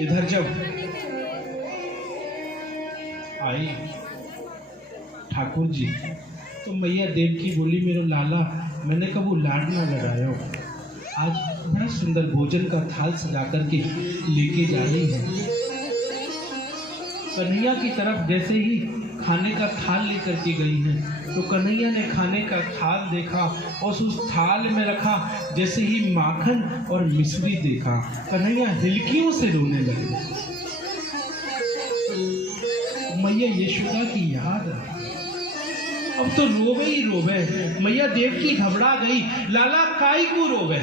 इधर जब आई ठाकुर जी तो मैया देवकी बोली मेरो लाला, मैंने कहा वो लाड ना लगायो, आज बड़ा सुंदर भोजन का थाल सजा करके लेके जा रही है। कन्हैया की तरफ जैसे ही खाने का थाल लेकर के गई है तो कन्हैया ने खाने का थाल देखा और उस थाल में रखा जैसे ही माखन और मिश्री देखा, कन्हैया हिलकियों से रोने लगे। मैया यशोदा की याद आई, अब तो रोवे ही रोवे। मैया देवकी घबरा गई, लाला काई को रोवे।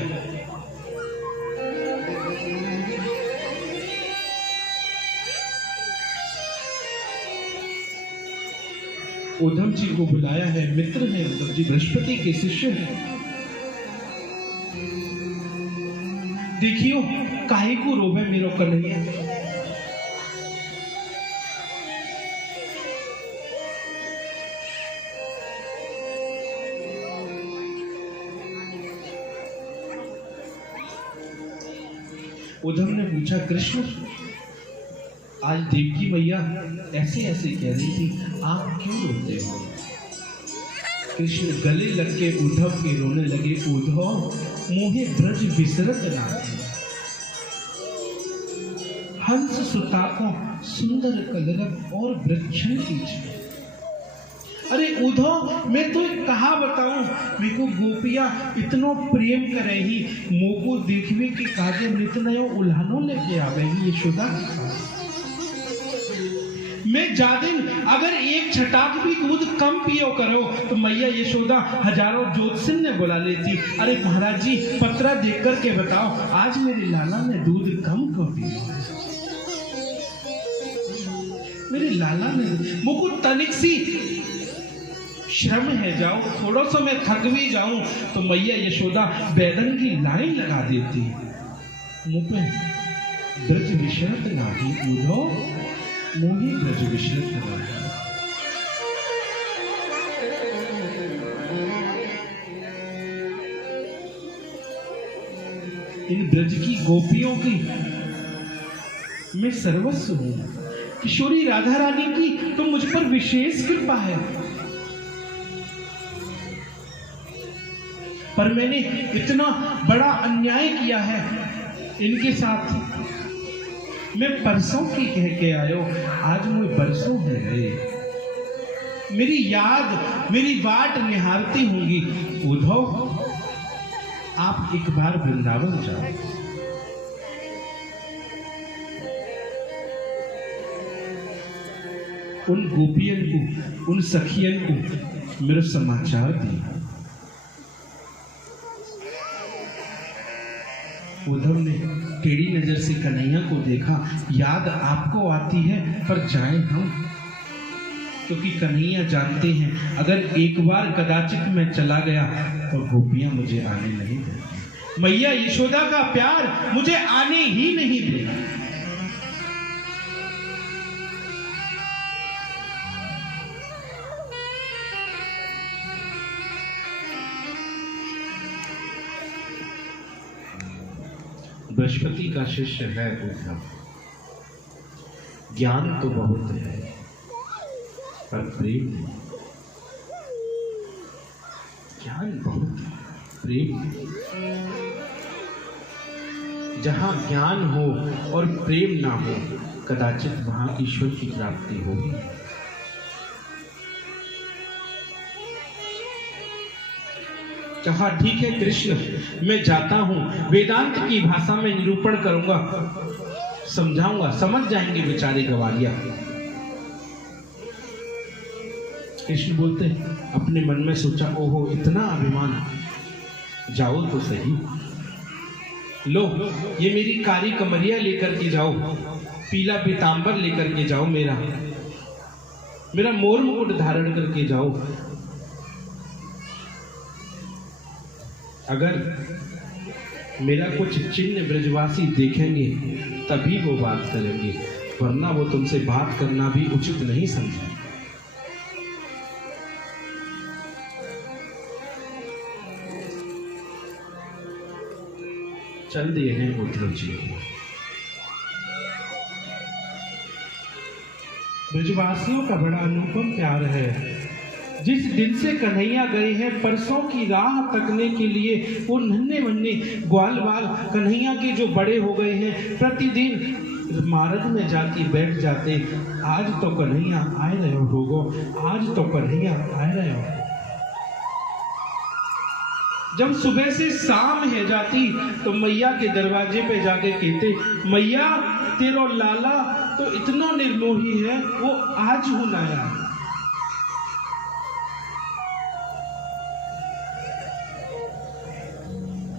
उद्धव जी को बुलाया है, मित्र है उद्धव जी, बृहस्पति के शिष्य हैं। देखियो काहे को रोवे मेरो कन्हैया। उद्धव ने पूछा, कृष्ण आज देवकी मैया ऐसे ऐसे कह रही थी, आप क्यों रोते हो? कृष्ण गले लग के उद्धव के रोने लगे, उद्धव मोहे ब्रज विसरत राधे, हंस सुताको सुंदर कलरव और वृक्षण कीजिए। अरे उद्धव मैं तो कहा बताऊं, मेरे को गोपिया इतनो प्रेम करे ही, मोको देखवे के काजे नितनयो उल्हानो लेके आवेगी यशोदा के पास। मैं जादिन अगर एक छटाक भी दूध कम पियो करो तो मैया यशोदा हजारों ज्योतिषिन ने बुला लेती। अरे महाराज जी पत्रा देख कर के बताओ, आज मेरे लाला ने दूध कम क्यों पिया? मेरे लाला ने मुझको तनिक सी श्रम है, जाओ थोड़ा सा मैं थक भी जाऊं तो मैया यशोदा बैदन की लाइन लगा देती। मुँह पे ब्रज विशरत नाही उद्धव, मोही ब्रज विशरत नाही। इन ब्रज की गोपियों की मैं सर्वस्व हूं। किशोरी राधा रानी की तो मुझ पर विशेष कृपा है, पर मैंने इतना बड़ा अन्याय किया है इनके साथ। मैं परसों की कह के आयो, आज मुझे बरसों हो गए। मेरी याद मेरी बाट निहारती होंगी। उद्धव आप एक बार वृंदावन जाओ, उन गोपियन को उन सखियन को मेरा समाचार दिया। उद्धव ने टेढ़ी नजर से कन्हैया को देखा, याद आपको आती है पर जाएं हम, क्योंकि कन्हैया जानते हैं अगर एक बार कदाचित मैं चला गया तो गोपियां मुझे आने नहीं देती। मैया यशोदा का प्यार मुझे आने ही नहीं देगा। बृहस्पति का शिष्य है उद्धव, ज्ञान तो बहुत है पर प्रेम नहीं। ज्ञान बहुत है, प्रेम नहीं। जहां ज्ञान हो और प्रेम ना हो कदाचित वहां ईश्वर की प्राप्ति होगी। कहा ठीक है कृष्ण, मैं जाता हूं, वेदांत की भाषा में निरूपण करूंगा, समझाऊंगा, समझ जाएंगे बेचारे गवारिया। कृष्ण बोलते अपने मन में सोचा, ओहो इतना अभिमान, जाओ तो सही। लो ये मेरी कारी कमरिया लेकर के जाओ, पीला पीतांबर लेकर के जाओ, मेरा मोर मुकुट धारण करके जाओ। अगर मेरा कुछ चिन्ह ब्रजवासी देखेंगे तभी वो बात करेंगे, वरना वो तुमसे बात करना भी उचित नहीं समझे। चल दिए हैं उद्धव जी। ब्रजवासियों का बड़ा अनुपम प्यार है। जिस दिन से कन्हैया गए हैं परसों की राह तकने के लिए, वो नन्हे मुन्ने ग्वाल बाल कन्हैया के जो बड़े हो गए हैं, प्रतिदिन मार्ग में जाके बैठ जाते, आज तो कन्हैया आए रहे हो, आज तो कन्हैया आए रहे हो। जब सुबह से शाम है जाती तो मैया के दरवाजे पे जाके कहते, मैया तेरो लाला तो इतना निर्मोही है, वो आज हूं लाया।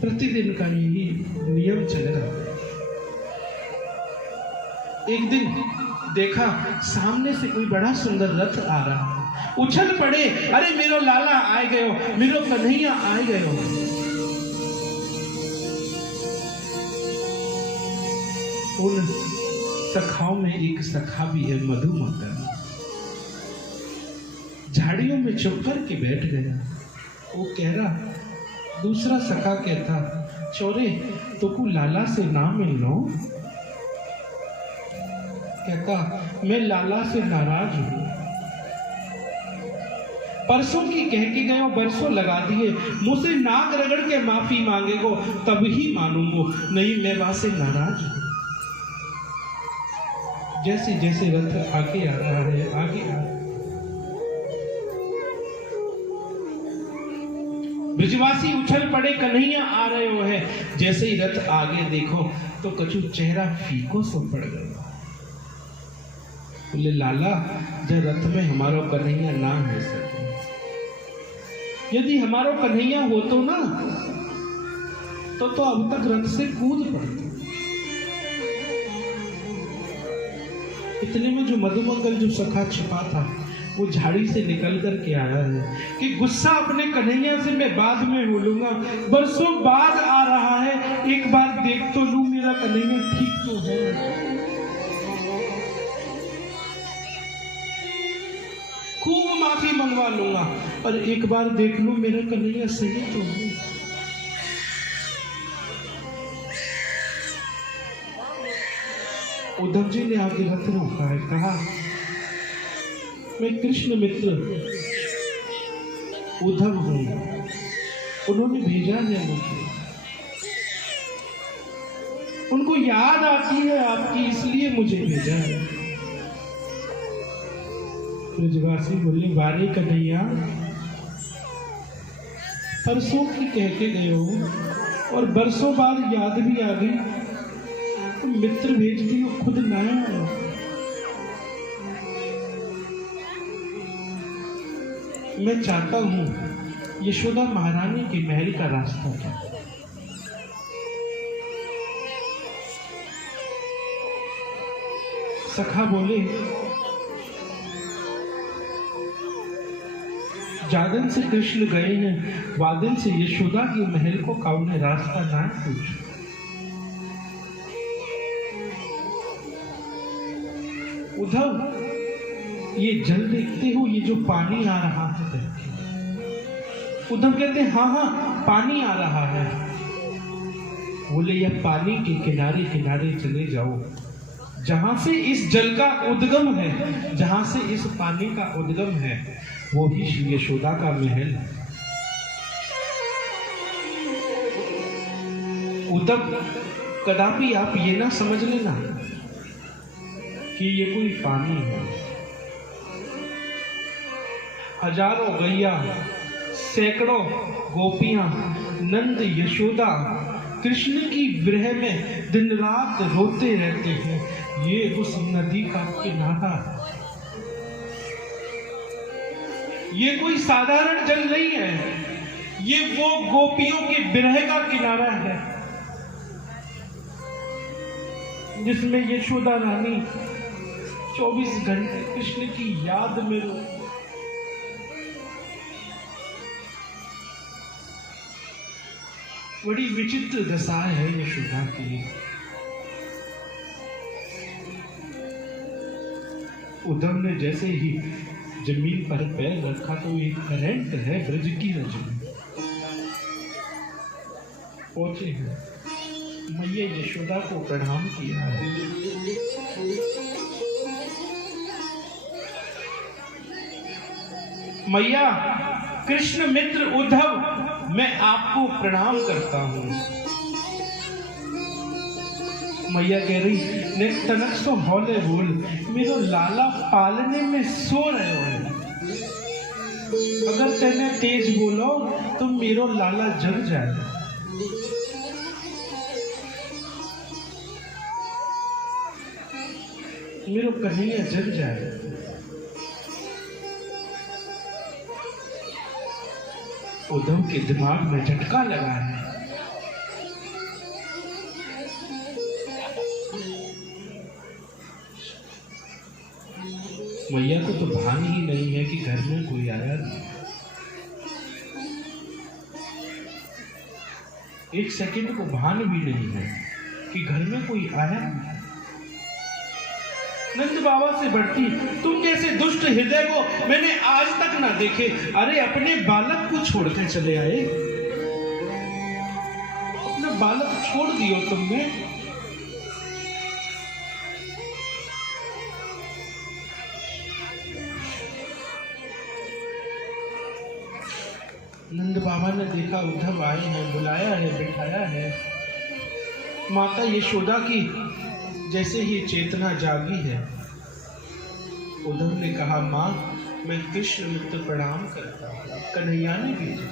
प्रतिदिन का यही नियम चल रहा है। एक दिन देखा सामने से कोई बड़ा सुंदर रथ आ रहा है, उछल पड़े, अरे मेरो लाला आए गयो, मेरो कन्हैया आए गयो। उन सखाओं में एक सखा भी है, मधुमक्खी, झाड़ियों में चुप करके बैठ गया। वो कह रहा, दूसरा सखा कहता, चोरे तो को लाला से ना मिलो। कहता, मैं लाला से नाराज हूं, परसों की कह के गए, बरसों लगा दिए, मुझसे नाक रगड़ के माफी मांगेगो तब ही मानूंगो, नहीं मैं वहां से नाराज हूं। जैसे जैसे रथ आगे आ रहा है, आगे आ रहा है, ब्रजवासी उछल पड़े, कन्हैया आ रहे हो है। जैसे ही रथ आगे देखो तो कछु चेहरा फीको सो पड़ गया। बोले, लाला जब रथ में हमारो कन्हैया ना हो सके, यदि हमारो कन्हैया हो तो ना तो अब तक रथ से कूद पड़ते। इतने में जो मधुमंगल जो सखा छिपा था वो झाड़ी से निकल कर के आया है कि गुस्सा अपने कन्हैया से मैं बाद में हो लूंगा, बरसों बाद आ रहा है, एक बार देख तो लूं मेरा कन्हैया ठीक तो है। खूब माफी मंगवा लूंगा पर एक बार देख लूं मेरा कन्हैया सही तो है। उद्धव जी ने आगे रथ रोका है, कहा, मैं कृष्ण मित्र उद्धव हूं, उन्होंने भेजा है मुझे, उनको याद आती है आपकी इसलिए मुझे भेजा है। ब्रजवासी बोले, वारे कन्हैया परसों की कह के गए हो और बरसों बाद याद भी आ गई, तो मित्र भेजती हो, खुद ना आया। मैं चाहता हूं यशोदा महारानी के महल का रास्ता क्या। सखा बोले, जादन से कृष्ण गए हैं, वादन से यशोदा के महल को काउने रास्ता ना पूछ। उद्धव, ये जल देखते हो, ये जो पानी आ रहा है देखते। उद्धव कहते हैं, हाँ हाँ पानी आ रहा है। बोले, यह पानी के किनारे किनारे चले जाओ, जहां से इस जल का उद्गम है, जहां से इस पानी का उद्गम है, वो ही श्री यशोदा का महल है। उद्धव, कदापि आप ये ना समझ लेना कि ये कोई पानी है। हजारों गैया, सैकड़ों गोपियां, नंद यशोदा कृष्ण की विरह में दिन रात रोते रहते हैं। ये उस नदी का किनारा है, ये कोई साधारण जल नहीं है, ये वो गोपियों के विरह का किनारा है जिसमें यशोदा रानी 24 घंटे कृष्ण की याद में रो। बड़ी विचित्र दशा है यशोदा की। उद्धव ने जैसे ही जमीन पर पैर रखा तो एक करंट है ब्रज की रज में पहुंचे हैं। मैया यशोदा को प्रणाम किया है। मैया, कृष्ण मित्र उद्धव, मैं आपको प्रणाम करता हूं। मैया कह रही, ने तनक सो हौले बोल, मेरो लाला पालने में सो रहे हो। अगर तेने तेज बोलो तो मेरो लाला जग जाए। मेरो कन्हैया जग जाए। उद्धव के दिमाग में झटका लगा है। मैया को तो भान ही नहीं है कि घर में कोई आया नहीं। एक सेकंड को भान भी नहीं है कि घर में कोई आया नहीं। नंद बाबा से बढ़ती, तुम जैसे दुष्ट हृदय को मैंने आज तक ना देखे। अरे अपने बालक को छोड़कर चले आए, अपना बालक छोड़ दियो तुमने। नंद बाबा ने देखा उद्धव आए हैं, बुलाया है, बिठाया है। माता यशोदा की जैसे ही चेतना जागी है। उद्धव ने कहा, मां, मैं कृष्ण मित्र प्रणाम करता हूं। कन्हैया ने भेजा।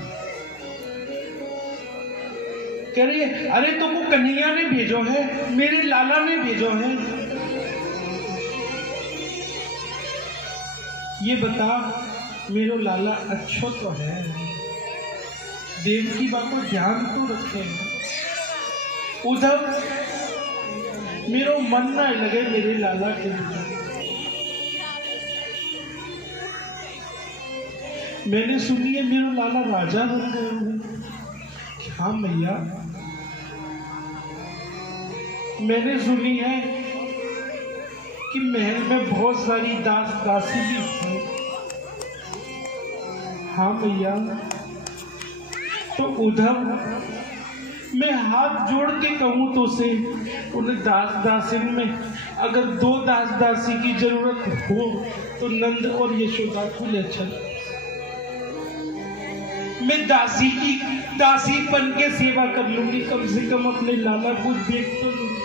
कह रही है, अरे तुमको कन्हैया ने भेजो है, मेरे लाला ने भेजो है। ये बता, मेरो लाला अच्छो तो है, देवकी बात को ध्यान तो रखे। उद्धव, मेरो मन ना लगे मेरे लाला के। मैंने सुनी है मेरो लाला राजा बन गए हैं। हाँ मैया, मैंने सुनी है कि महल में बहुत सारी दास दासी भी है। हाँ मैया, तो उद्धव, मैं हाथ जोड़ के कहूं तो से उन दास दासिन में अगर 2 दास दासी की जरूरत हो तो नंद और यशोदा को ले चल। मैं दासीपन के सेवा कर लूंगी, कम से कम अपने लाला को देख तो लूंगी।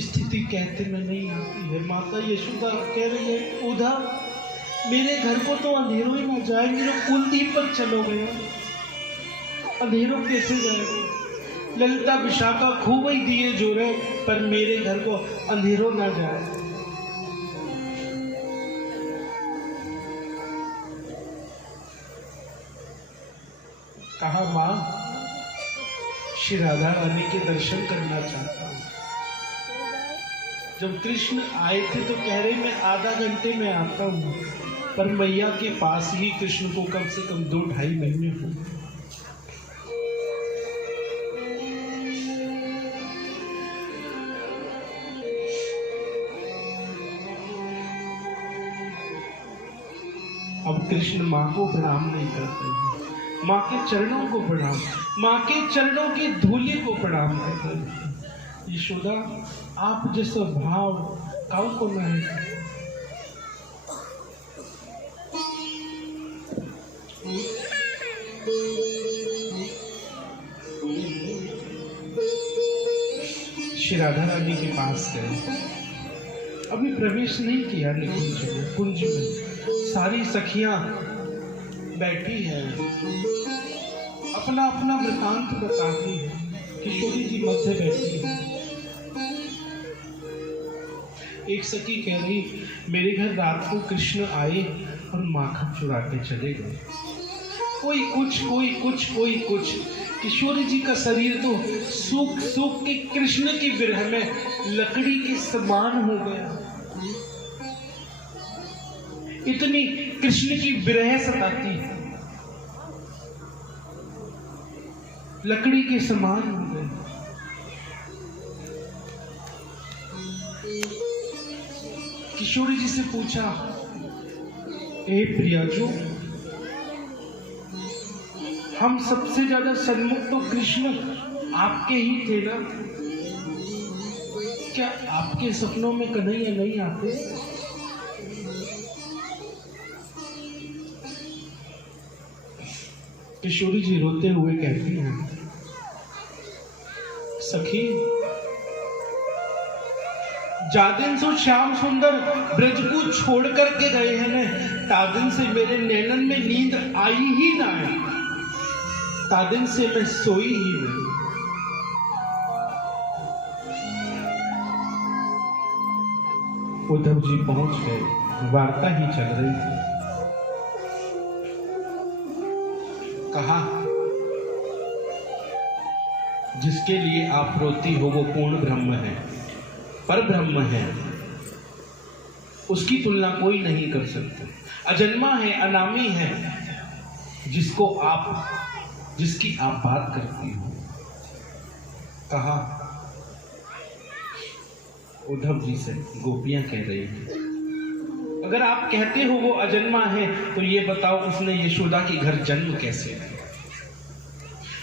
स्थिति कहते में नहीं आती है। माता यशोदा कह रही है, उद्धव, मेरे घर को तो अंधेरों ही ना जाए, मेरे कुलदीप पर चलो गया, अंधेरों कैसे जाएगा? ललिता विशाखा खूब ही दिए जोरे, पर मेरे घर को अंधेरों ना जाए। कहा, मां, श्री राधा रानी के दर्शन करना चाहता हूं। जब कृष्ण आए थे तो कह रहे मैं आधा घंटे में आता हूं, पर मैया के पास ही कृष्ण को कम से कम 2-2.5 महीने हो। अब कृष्ण मां को प्रणाम नहीं करते हैं, मां के चरणों को प्रणाम, मां के चरणों की धूलि को प्रणाम करते हैं। यशोदा, आप जैसा भाव काउ को नहीं। श्री राधा रानी के पास गए, अभी प्रवेश नहीं किया निकुंज में। कुंज में सारी सखियां बैठी हैं, अपना अपना वृतांत बताती है। किशोरी जी मध्य बैठी है। एक सखी कह रही, मेरे घर रात को कृष्ण आए और माखन चुरा के चले गए। कोई कुछ, कोई कुछ, कोई कुछ। किशोरी जी का शरीर तो सूख सूख के कृष्ण की विरह में लकड़ी के समान हो गया। इतनी कृष्ण की विरह सताती, लकड़ी के समान हो गए। किशोरी जी से पूछा, ए प्रियाजू, हम सबसे ज्यादा सन्मुख तो कृष्ण आपके ही थे ना। क्या आपके सपनों में कन्हैया नहीं आते? किशोरी जी रोते हुए कहती हैं, सखी जादिन सो श्याम सुंदर ब्रज को छोड़ करके गए हैं न, तादिन से मेरे नैनन में नींद आई ही ना है, तादिन से मैं सोई ही नहीं। उद्धव जी पहुंच गए, वार्ता ही चल रही थी। कहा, जिसके लिए आप रोती हो वो पूर्ण ब्रह्म है, पर ब्रह्म है, उसकी तुलना कोई नहीं कर सकता। अजन्मा है, अनामी है, जिसकी आप बात करती हो। कहा, उद्धव जी से गोपियां कह रही हैं, अगर आप कहते हो वो अजन्मा है तो ये बताओ उसने यशोदा के घर जन्म कैसे लिया?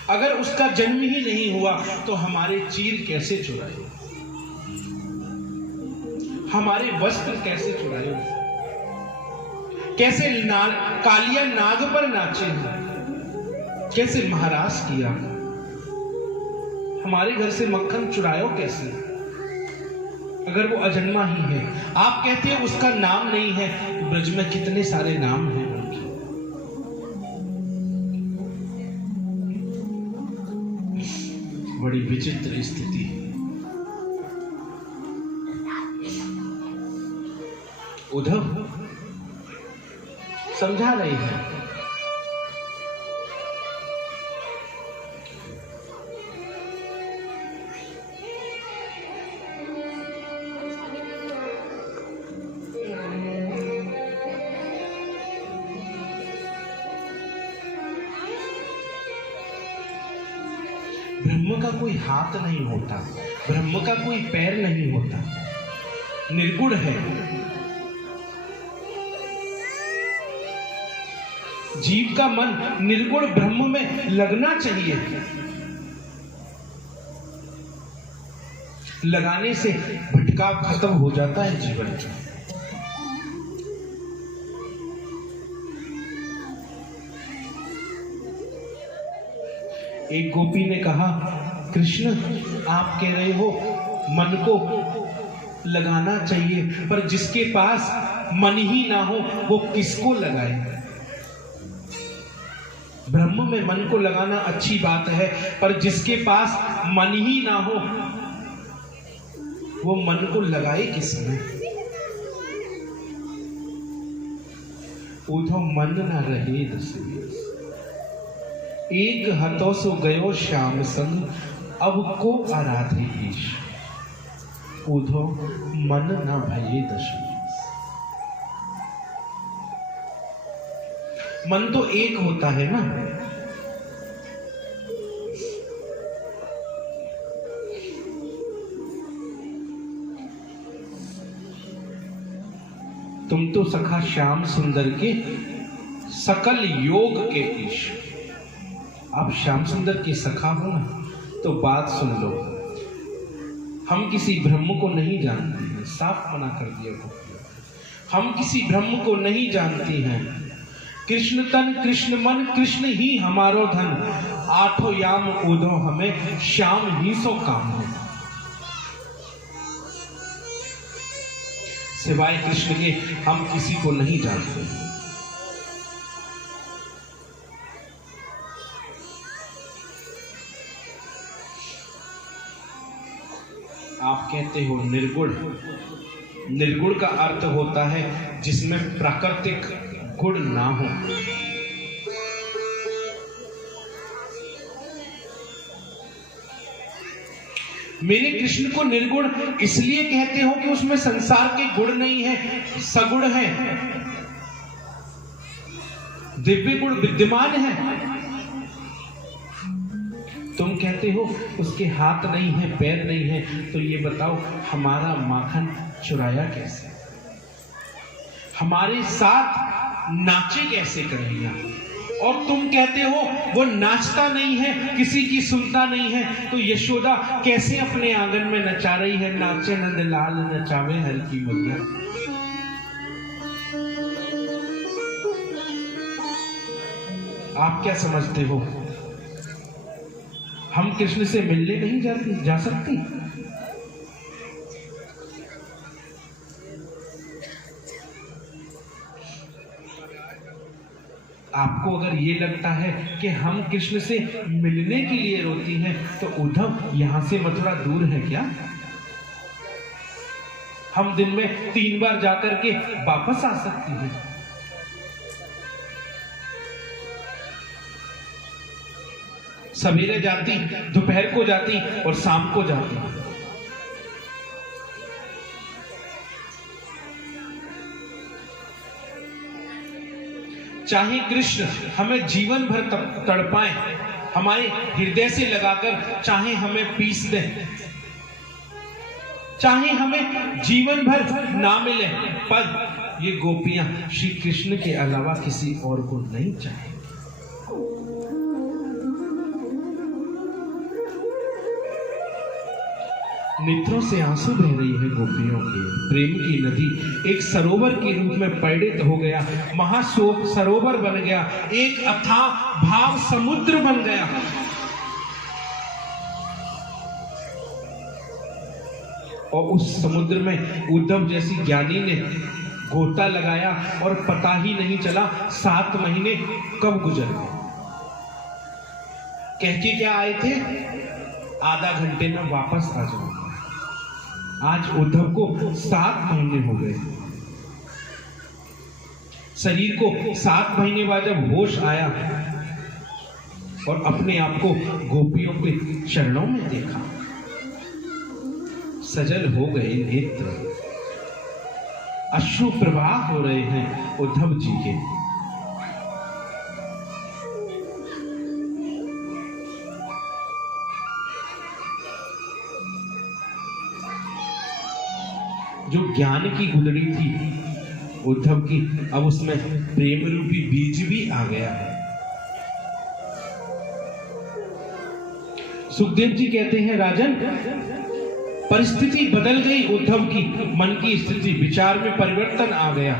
अगर उसका जन्म ही नहीं हुआ तो हमारे चीर कैसे चुराए, हमारे वस्त्र कैसे चुराए, कैसे कालिया नाग पर नाचे, कैसे महाराज किया, हमारे घर से मक्खन चुरायो कैसे? अगर वो अजन्मा ही है, आप कहते हैं उसका नाम नहीं है, तो ब्रज में कितने सारे नाम हैं उनके। बड़ी विचित्र स्थिति है। उद्धव समझा रहे हैं, ब्रह्म का कोई हाथ नहीं होता, ब्रह्म का कोई पैर नहीं होता, निर्गुण है। जीव का मन निर्गुण ब्रह्म में लगना चाहिए, लगाने से भटकाव खत्म हो जाता है जीवन का। एक गोपी ने कहा, कृष्ण आप कह रहे हो मन को लगाना चाहिए, पर जिसके पास मन ही ना हो वो किसको लगाए? ब्रह्म में मन को लगाना अच्छी बात है, पर जिसके पास मन ही ना हो वो मन को लगाए किसमें? उधो मन ना रहे दसवीं, एक हतो सो गयो श्याम संग, अब को आराधे ईश, उधो मन न भये दशमी। मन तो एक होता है ना, तुम तो सखा श्याम सुंदर के सकल योग के ईश। आप श्याम सुंदर के सखा हो ना, तो बात सुन लो, हम किसी ब्रह्म को नहीं जानते हैं, साफ मना कर दिया वो। हम किसी ब्रह्म को नहीं जानती हैं। कृष्ण तन कृष्ण मन कृष्ण ही हमारो धन, आठों याम ओधो हमें श्याम ही सो काम है। सिवाय कृष्ण के हम किसी को नहीं जानते। आप कहते हो निर्गुण, निर्गुण का अर्थ होता है जिसमें प्राकृतिक गुण ना हो। मेरे कृष्ण को निर्गुण इसलिए कहते हो कि उसमें संसार के गुण नहीं है, सगुण है, दिव्य गुण विद्यमान है। तुम कहते हो उसके हाथ नहीं है, पैर नहीं है, तो ये बताओ हमारा माखन चुराया कैसे? हमारे साथ नाचे कैसे कन्हैया? और तुम कहते हो वो नाचता नहीं है, किसी की सुनता नहीं है। तो यशोदा कैसे अपने आंगन में नचा रही है? नाचे नंद लाल नचावे हर की मैया। आप क्या समझते हो हम कृष्ण से मिलने नहीं जा सकते? आपको अगर ये लगता है कि हम कृष्ण से मिलने के लिए रोती हैं, तो उद्धव यहां से मथुरा दूर है क्या? हम दिन में 3 बार जाकर के वापस आ सकती हैं। सवेरे जाती, दोपहर को जाती और शाम को जाती। चाहे कृष्ण हमें जीवन भर तड़पाएं, हमारे हृदय से लगाकर चाहे हमें पीस दें, चाहे हमें जीवन भर ना मिले, पर ये गोपियां श्री कृष्ण के अलावा किसी और को नहीं चाहे। नेत्रों से आंसू बह रही है गोपियों के। प्रेम की नदी एक सरोवर के रूप में परिणित हो गया, महाशोक सरोवर बन गया, एक अथाह भाव समुद्र बन गया। और उस समुद्र में उद्धव जैसी ज्ञानी ने गोता लगाया और पता ही नहीं चला 7 महीने कब गुजर गए। कह के क्या आए थे? आधा घंटे में वापस आ जाओ। आज उद्धव को 7 महीने हो गए। शरीर को 7 महीने बाद जब होश आया और अपने आप को गोपियों के चरणों में देखा, सजल हो गए नेत्र, अश्रु प्रवाह हो रहे हैं उद्धव जी के। जो ज्ञान की गुदड़ी थी उद्धव की, अब उसमें प्रेम रूपी बीज भी आ गया है। सुखदेव जी कहते हैं, राजन, परिस्थिति बदल गई उद्धव की, मन की स्थिति, विचार में परिवर्तन आ गया।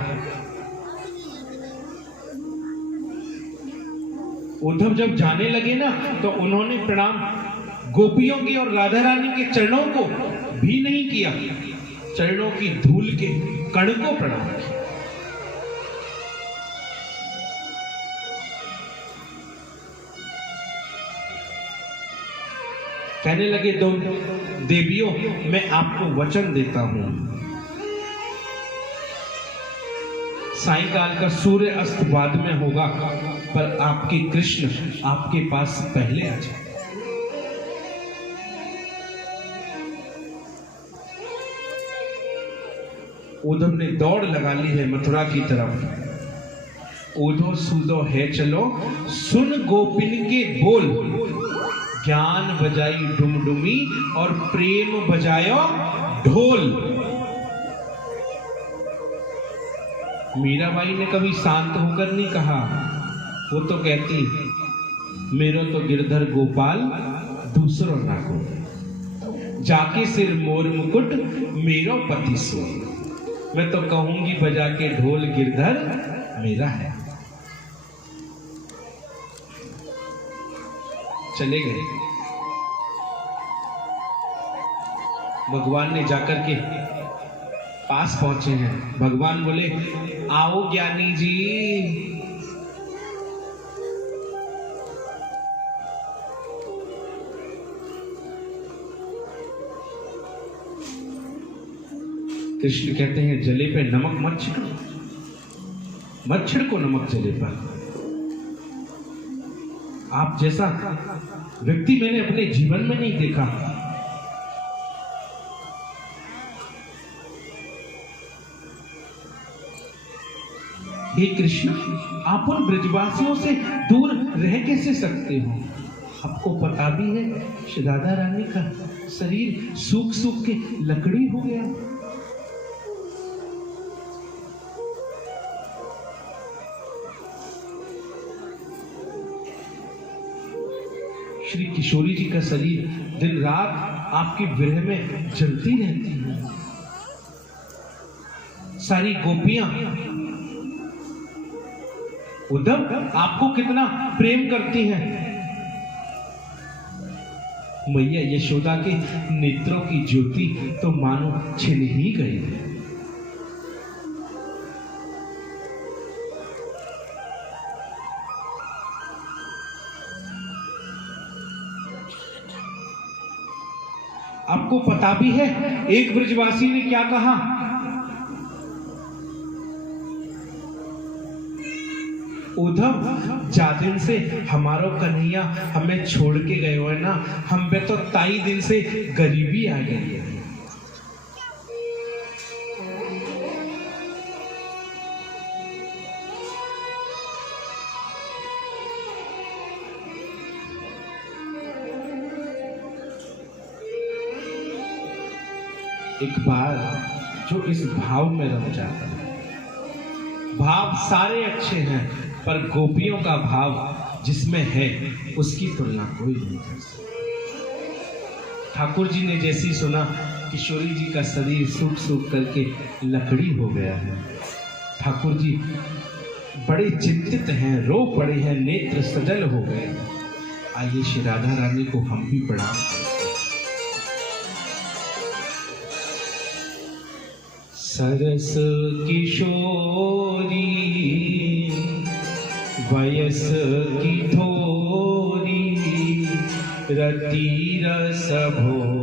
उद्धव जब जाने लगे ना, तो उन्होंने प्रणाम गोपियों की और राधा रानी के चरणों को भी नहीं किया, चरणों की धूल के कण को प्रणाम किया। कहने लगे, दो देवियों, मैं आपको वचन देता हूं, सायंकाल का सूर्य अस्त बाद में होगा, पर आपके कृष्ण आपके पास पहले आ जाए। उद्धव ने दौड़ लगा ली है मथुरा की तरफ। ओधो सूदो है चलो, सुन गोपिन के बोल, ज्ञान बजाई डुमडुमी और प्रेम बजायो ढोल। मीराबाई ने कभी शांत होकर नहीं कहा, वो तो कहती, मेरो तो गिरधर गोपाल दूसरो ना को, जाके सिर मोर मुकुट मेरो पति सो। मैं तो कहूंगी बजा के ढोल गिरधर मेरा है। चले गए। भगवान ने जाकर के पास पहुंचे हैं। भगवान बोले, आओ ज्ञानी जी। कृष्ण कहते हैं, जले पे नमक मत छिड़को, मत छिड़को नमक जले पर। आप जैसा व्यक्ति मैंने अपने जीवन में नहीं देखा। हे कृष्ण, आप उन ब्रजवासियों से दूर रह कैसे सकते हो? आपको पता भी है, श्री राधा रानी का शरीर सूख सूख के लकड़ी हो गया। श्री किशोरी जी का शरीर दिन रात आपके विरह में जलती रहती है। सारी गोपियां उद्धव आपको कितना प्रेम करती हैं। मैया यशोदा के नेत्रों की ज्योति तो मानो छिन ही गई है। आपको पता भी है एक ब्रजवासी ने क्या कहा? उद्धव जा दिन से हमारो कन्हैया हमें छोड़ के गए हो है ना, हम पे तो ताई दिन से गरीबी आ गई है। एक बार जो इस भाव में रम जाता है, भाव सारे अच्छे हैं पर गोपियों का भाव जिसमें है उसकी तुलना कोई नहीं कर सकता। ठाकुर जी ने जैसी सुना किशोरी जी का शरीर सूख सूख करके लकड़ी हो गया है, ठाकुर जी बड़े चिंतित हैं, रो पड़े हैं, नेत्र सजल हो गए। आइए श्री राधा रानी को हम भी प्रणाम करें। सरस किशोरी वयस की थोरी रति रस भो